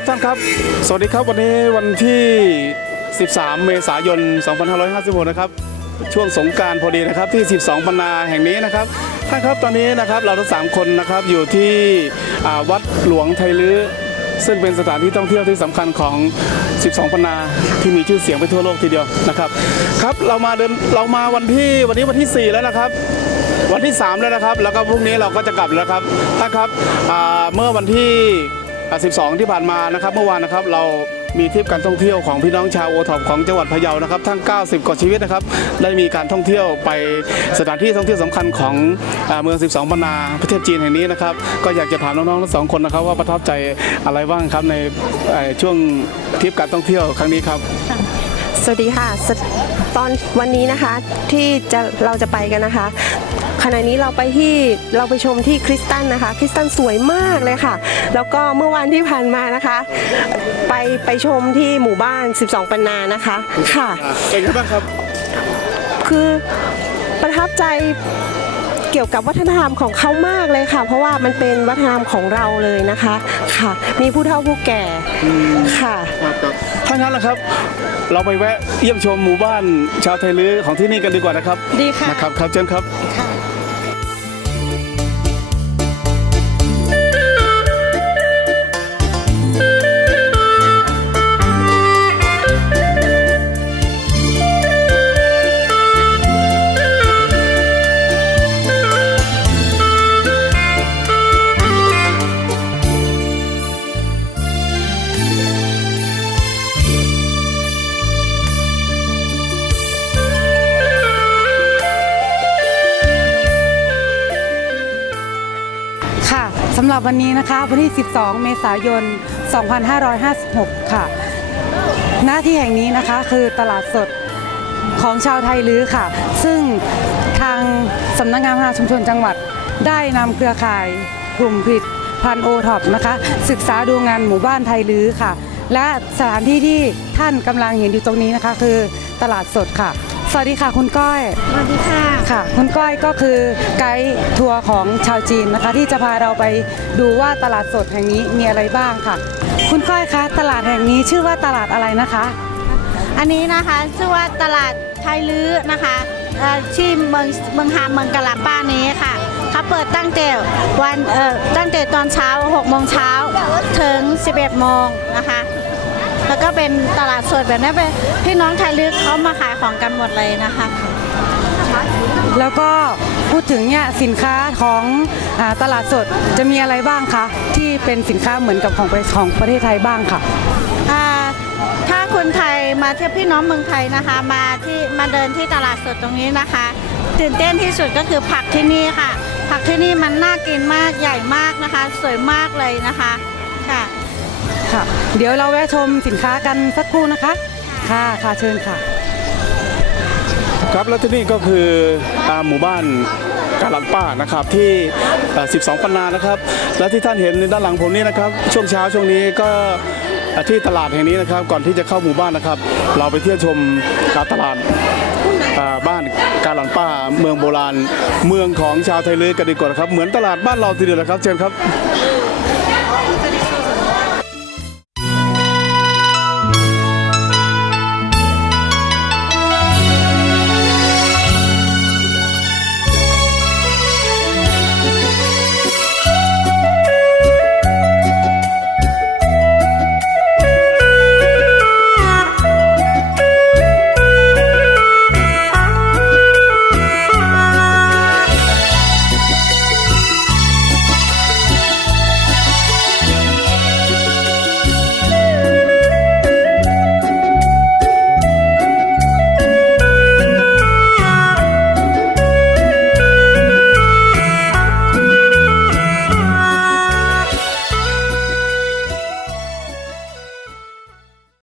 ครับท่านครับ สวัสดีครับวันนี้วันที่ 13 เมษายน 2556 นะครับ ช่วงสงการพอดีนะครับที่ 12ปันนาแห่งนี้นะครับท่านครับตอนนี้นะครับเราทั้งสามคนนะครับอยู่ที่วัดหลวงไทยลื้อซึ่งเป็นสถานที่ท่องเที่ยวที่สำคัญของ 12ปันนาที่มีชื่อเสียงไปทั่วโลกทีเดียวนะครับครับเรามาเดินเรามาวันที่วันนี้วันที่ 4 แล้วนะครับ วันที่ 3 แล้วนะครับ แล้วก็พรุ่งนี้เราก็จะกลับแล้วครับท่านครับเมื่อวันที่ 12 ที่ผ่านมานะครับเมื่อวานนะครับเรามีทริปการท่องเที่ยวของพี่น้องชาวโอท็อปของจังหวัดพะเยานะครับทั้ง 90 กว่าชีวิตนะครับได้มีการท่องเที่ยวไปสถานที่ท่องเที่ยวสำคัญของอาเมือง 12ปันนาประเทศจีนแห่งนี้นะครับก็อยากจะถามน้องๆทั้งสองคนนะครับว่าประทับใจอะไรบ้างครับในช่วงทริปการท่องเที่ยวครั้งนี้ครับสวัสดีค่ะตอนวันนี้นะคะที่จะเราจะไปกันนะคะ ขณะนี้เราไปที่เราไปชมที่คริสตันนะคะ คริสตันสวยมากเลยค่ะ แล้วก็เมื่อวันที่ผ่านมานะคะ ไปไปชมที่หมู่บ้าน 12 ปันนานะคะค่ะเป็นไงบ้างครับ คือประทับใจเกี่ยวกับวัฒนธรรมของเขามากเลยค่ะ เพราะว่ามันเป็นวัฒนธรรมของเราเลยนะคะค่ะ มีผู้เฒ่าผู้แก่ค่ะถ้างั้นนะครับ เราไปแวะเยี่ยมชมหมู่บ้านชาวไทยลื้อของที่นี่กันดีกว่านะครับ ดีค่ะนะครับครับเชิญครับค่ะ วันนี้นะคะวันที่ 12 เมษายน 2556 ค่ะ หน้าที่แห่งนี้นะคะคือตลาดสดของชาวไทยลื้อค่ะ ซึ่งทางสำนักงานพัฒนาชุมชนจังหวัดได้นำเครือข่ายกลุ่มผลิตพันโอท็อปนะคะ ศึกษาดูงานหมู่บ้านไทยลื้อค่ะ และสถานที่ที่ท่านกำลังเห็นอยู่ตรงนี้นะคะ คือตลาดสดค่ะ สวัสดีค่ะคุณก้อยสวัสดีค่ะค่ะคุณก้อยก็คือไกด์ทัวร์ของชาวจีนนะคะ ที่จะพาเราไปดูว่าตลาดสดแห่งนี้มีอะไรบ้างค่ะ คุณก้อยคะตลาดแห่งนี้ชื่อว่าตลาดอะไรนะคะ อันนี้นะคะชื่อว่าตลาดไทยลื้อนะคะเอ่อที่เมืองเมืองฮามเมืองกะลาป้านี้ค่ะเขาเปิดตั้งแต่วันเอ่อตั้งแต่ตอนเช้า6โมงเช้าถึง 11โมงนะคะ แล้วก็เป็นตลาดสดแบบนี้เป็นพี่น้องไทยลื้อเขามาขายของกันหมดเลยนะคะแล้วก็พูดถึงเนี่ยสินค้าของอาตลาดสดจะมีอะไรบ้างคะที่เป็นสินค้าเหมือนกับของประของประเทศไทยบ้างค่ะอ่าถ้าคนไทยมาเที่ยวพี่น้องเมืองไทยนะคะ มาที่มาเดินที่ตลาดสดตรงนี้นะคะ ตื่นเต้นที่สุดก็คือผักที่นี่ค่ะ ผักที่นี่มันน่ากินมากใหญ่มากนะคะ สวยมากเลยนะคะค่ะ ค่ะ เดี๋ยวเราแวะชมสินค้ากันสักครู่นะคะ ค่ะค่ะเชิญค่ะ ครับแล้วที่นี่ก็คืออาหมู่บ้านกาลันป้านะครับที่ 12 ปันนานะครับ และที่ท่านเห็นในด้านหลังผมนี่นะครับ ช่วงเช้าช่วงนี้ก็ที่ตลาดแห่งนี้นะครับก่อนที่จะเข้าหมู่บ้านนะครับ เราไปเที่ยวชมการตลาดบ้านกาลันป้าเมืองโบราณ เมืองของชาวไทยลื้อกันดีกว่าครับ เหมือนตลาดบ้านเราทีเดียวนะครับ เชิญครับ